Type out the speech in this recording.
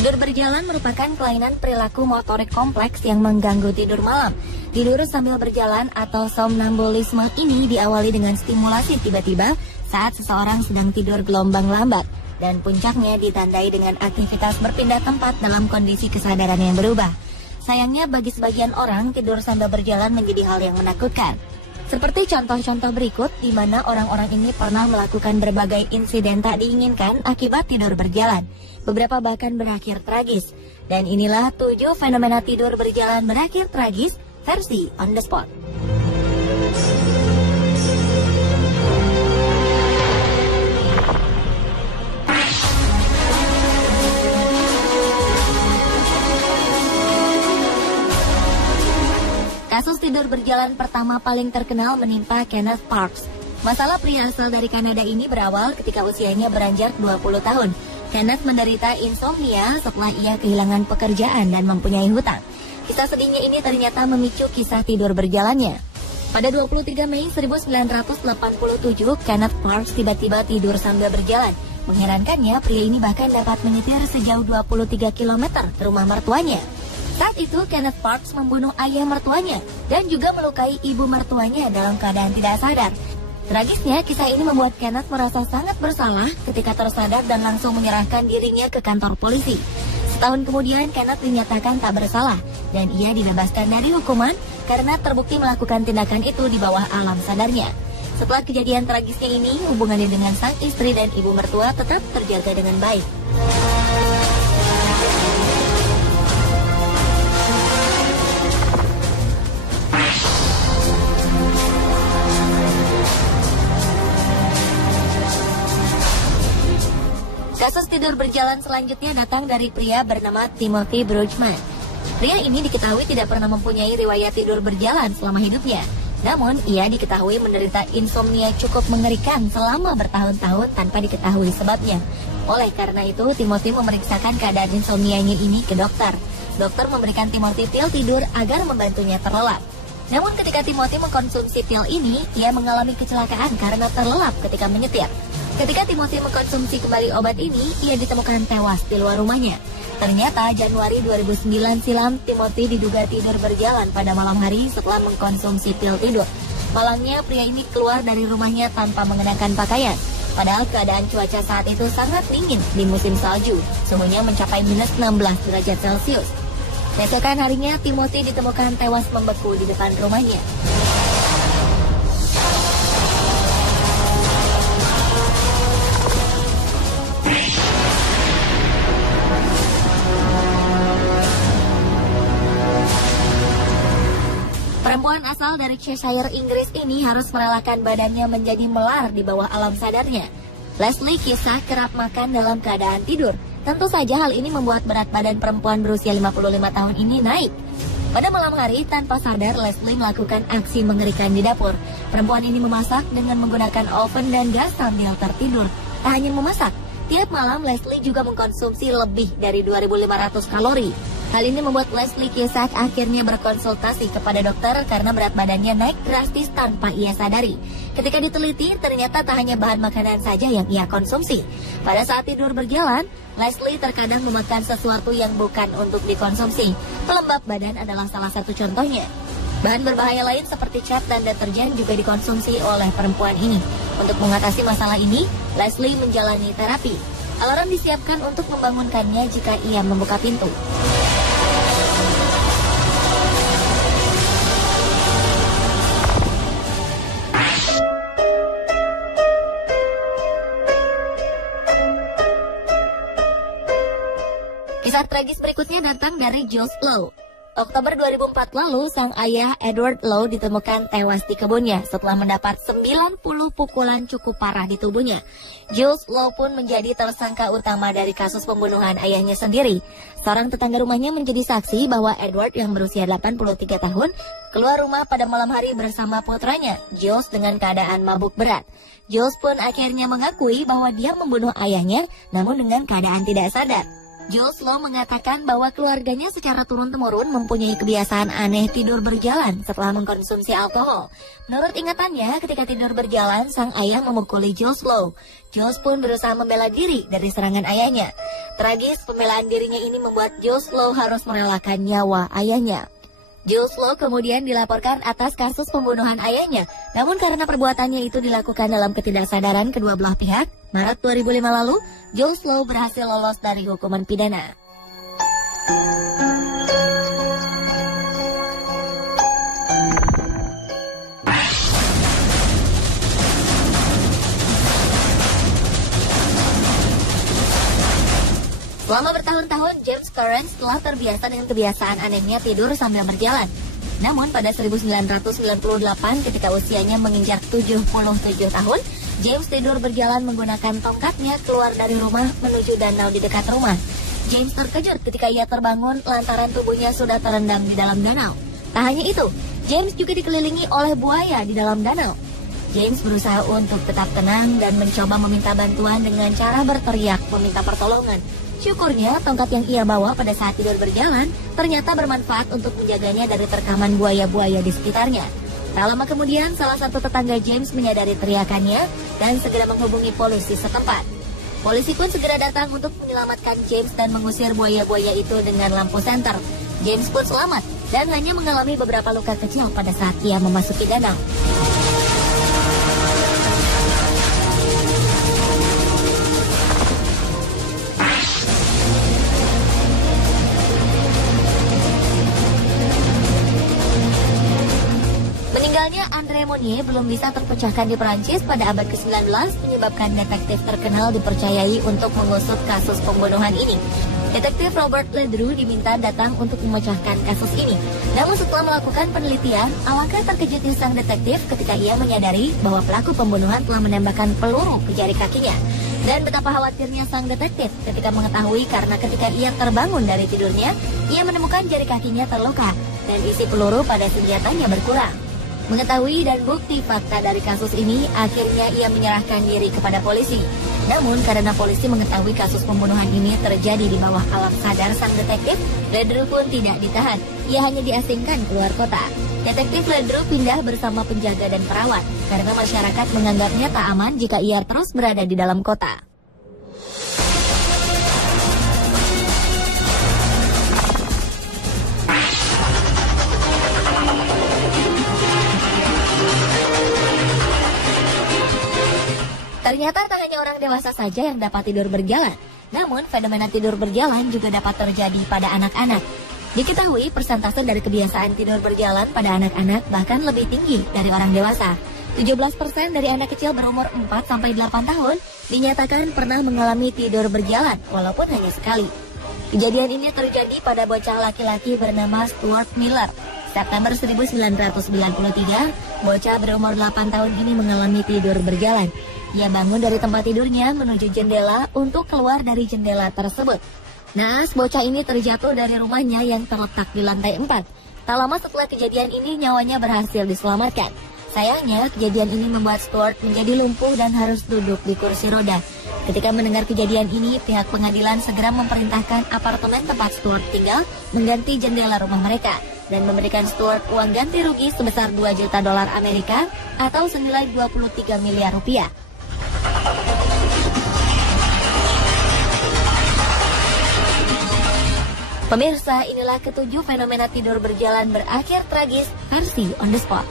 Tidur berjalan merupakan kelainan perilaku motorik kompleks yang mengganggu tidur malam. Tidur sambil berjalan atau somnambulisme ini diawali dengan stimulasi tiba-tiba saat seseorang sedang tidur gelombang lambat. Dan puncaknya ditandai dengan aktivitas berpindah tempat dalam kondisi kesadaran yang berubah. Sayangnya bagi sebagian orang, tidur sambil berjalan menjadi hal yang menakutkan. Seperti contoh-contoh berikut di mana orang-orang ini pernah melakukan berbagai insiden tak diinginkan akibat tidur berjalan. Beberapa bahkan berakhir tragis. Dan inilah 7 fenomena tidur berjalan berakhir tragis versi On The Spot. Kasus tidur berjalan pertama paling terkenal menimpa Kenneth Parks. Masalah pria asal dari Kanada ini berawal ketika usianya beranjak 20 tahun. Kenneth menderita insomnia setelah ia kehilangan pekerjaan dan mempunyai hutang. Kisah sedihnya ini ternyata memicu kisah tidur berjalannya. Pada 23 Mei 1987, Kenneth Parks tiba-tiba tidur sambil berjalan. Mengherankannya, pria ini bahkan dapat menyetir sejauh 23 km ke rumah mertuanya. Saat itu, Kenneth Parks membunuh ayah mertuanya dan juga melukai ibu mertuanya dalam keadaan tidak sadar. Tragisnya, kisah ini membuat Kenneth merasa sangat bersalah ketika tersadar dan langsung menyerahkan dirinya ke kantor polisi. Setahun kemudian, Kenneth dinyatakan tak bersalah dan ia dibebaskan dari hukuman karena terbukti melakukan tindakan itu di bawah alam sadarnya. Setelah kejadian tragisnya ini, hubungannya dengan sang istri dan ibu mertua tetap terjaga dengan baik. Kasus tidur berjalan selanjutnya datang dari pria bernama Timothy Brugman. Pria ini diketahui tidak pernah mempunyai riwayat tidur berjalan selama hidupnya. Namun, ia diketahui menderita insomnia cukup mengerikan selama bertahun-tahun tanpa diketahui sebabnya. Oleh karena itu, Timothy memeriksakan keadaan insomnianya ini ke dokter. Dokter memberikan Timothy pil tidur agar membantunya terlelap. Namun ketika Timothy mengkonsumsi pil ini, ia mengalami kecelakaan karena terlelap ketika menyetir. Ketika Timothy mengkonsumsi kembali obat ini, ia ditemukan tewas di luar rumahnya. Ternyata Januari 2009 silam, Timothy diduga tidur berjalan pada malam hari setelah mengkonsumsi pil tidur. Malamnya, pria ini keluar dari rumahnya tanpa mengenakan pakaian. Padahal keadaan cuaca saat itu sangat dingin di musim salju, suhunya mencapai minus 16 derajat Celcius. Keesokan harinya, Timothy ditemukan tewas membeku di depan rumahnya. Perempuan asal dari Cheshire, Inggris ini harus merelakan badannya menjadi melar di bawah alam sadarnya. Leslie kisah kerap makan dalam keadaan tidur. Tentu saja hal ini membuat berat badan perempuan berusia 55 tahun ini naik. Pada malam hari, tanpa sadar, Leslie melakukan aksi mengerikan di dapur. Perempuan ini memasak dengan menggunakan oven dan gas sambil tertidur. Tak hanya memasak, tiap malam Leslie juga mengkonsumsi lebih dari 2.500 kalori. Hal ini membuat Leslie Kiesak akhirnya berkonsultasi kepada dokter karena berat badannya naik drastis tanpa ia sadari. Ketika diteliti, ternyata tak hanya bahan makanan saja yang ia konsumsi. Pada saat tidur berjalan, Leslie terkadang memakan sesuatu yang bukan untuk dikonsumsi. Pelembab badan adalah salah satu contohnya. Bahan berbahaya lain seperti cat dan deterjen juga dikonsumsi oleh perempuan ini. Untuk mengatasi masalah ini, Leslie menjalani terapi. Alarm disiapkan untuk membangunkannya jika ia membuka pintu. Kisah tragis berikutnya datang dari Jules Lowe. Oktober 2004 lalu, sang ayah Edward Lowe ditemukan tewas di kebunnya setelah mendapat 90 pukulan cukup parah di tubuhnya. Jules Lowe pun menjadi tersangka utama dari kasus pembunuhan ayahnya sendiri. Seorang tetangga rumahnya menjadi saksi bahwa Edward yang berusia 83 tahun keluar rumah pada malam hari bersama putranya, Jules, dengan keadaan mabuk berat. Jules pun akhirnya mengakui bahwa dia membunuh ayahnya, namun dengan keadaan tidak sadar. Jules Lowe mengatakan bahwa keluarganya secara turun-temurun mempunyai kebiasaan aneh tidur berjalan setelah mengkonsumsi alkohol. Menurut ingatannya, ketika tidur berjalan, sang ayah memukuli Jules Lowe. Jules pun berusaha membela diri dari serangan ayahnya. Tragis, pembelaan dirinya ini membuat Jules Lowe harus merelakan nyawa ayahnya. Jules Lowe kemudian dilaporkan atas kasus pembunuhan ayahnya. Namun karena perbuatannya itu dilakukan dalam ketidaksadaran kedua belah pihak, Maret 2005 lalu, Jules Lowe berhasil lolos dari hukuman pidana. Selama bertahun-tahun, James Torrance telah terbiasa dengan kebiasaan anehnya tidur sambil berjalan. Namun pada 1998 ketika usianya menginjak 77 tahun, James tidur berjalan menggunakan tongkatnya keluar dari rumah menuju danau di dekat rumah. James terkejut ketika ia terbangun lantaran tubuhnya sudah terendam di dalam danau. Tak hanya itu, James juga dikelilingi oleh buaya di dalam danau. James berusaha untuk tetap tenang dan mencoba meminta bantuan dengan cara berteriak meminta pertolongan. Syukurnya, tongkat yang ia bawa pada saat tidur berjalan ternyata bermanfaat untuk menjaganya dari terkaman buaya-buaya di sekitarnya. Tak lama kemudian, salah satu tetangga James menyadari teriakannya dan segera menghubungi polisi setempat. Polisi pun segera datang untuk menyelamatkan James dan mengusir buaya-buaya itu dengan lampu senter. James pun selamat dan hanya mengalami beberapa luka kecil pada saat ia memasuki danau. Meninggalnya André Monnier belum bisa terpecahkan di Perancis pada abad ke-19 menyebabkan detektif terkenal dipercayai untuk mengusut kasus pembunuhan ini. Detektif Robert Ledru diminta datang untuk memecahkan kasus ini. Namun setelah melakukan penelitian, alangkah terkejutnya sang detektif ketika ia menyadari bahwa pelaku pembunuhan telah menembakkan peluru ke jari kakinya. Dan betapa khawatirnya sang detektif ketika mengetahui karena ketika ia terbangun dari tidurnya, ia menemukan jari kakinya terluka dan isi peluru pada senjatanya berkurang. Mengetahui dan bukti fakta dari kasus ini, akhirnya ia menyerahkan diri kepada polisi. Namun, karena polisi mengetahui kasus pembunuhan ini terjadi di bawah alam sadar sang detektif, Ledru pun tidak ditahan. Ia hanya diasingkan keluar kota. Detektif Ledru pindah bersama penjaga dan perawat, karena masyarakat menganggapnya tak aman jika ia terus berada di dalam kota. Ternyata tak hanya orang dewasa saja yang dapat tidur berjalan, namun fenomena tidur berjalan juga dapat terjadi pada anak-anak. Diketahui persentase dari kebiasaan tidur berjalan pada anak-anak bahkan lebih tinggi dari orang dewasa. 17% dari anak kecil berumur 4-8 tahun dinyatakan pernah mengalami tidur berjalan walaupun hanya sekali. Kejadian ini terjadi pada bocah laki-laki bernama Stuart Miller. September 1993, bocah berumur 8 tahun ini mengalami tidur berjalan. Ia bangun dari tempat tidurnya menuju jendela untuk keluar dari jendela tersebut. Naas, bocah ini terjatuh dari rumahnya yang terletak di lantai 4. Tak lama setelah kejadian ini, nyawanya berhasil diselamatkan. Sayangnya, kejadian ini membuat Stuart menjadi lumpuh dan harus duduk di kursi roda. Ketika mendengar kejadian ini, pihak pengadilan segera memerintahkan apartemen tempat Stuart tinggal mengganti jendela rumah mereka dan memberikan Stuart uang ganti rugi sebesar 2 juta dolar Amerika atau senilai 23 miliar rupiah. Pemirsa, inilah ketujuh fenomena tidur berjalan berakhir tragis versi On The Spot.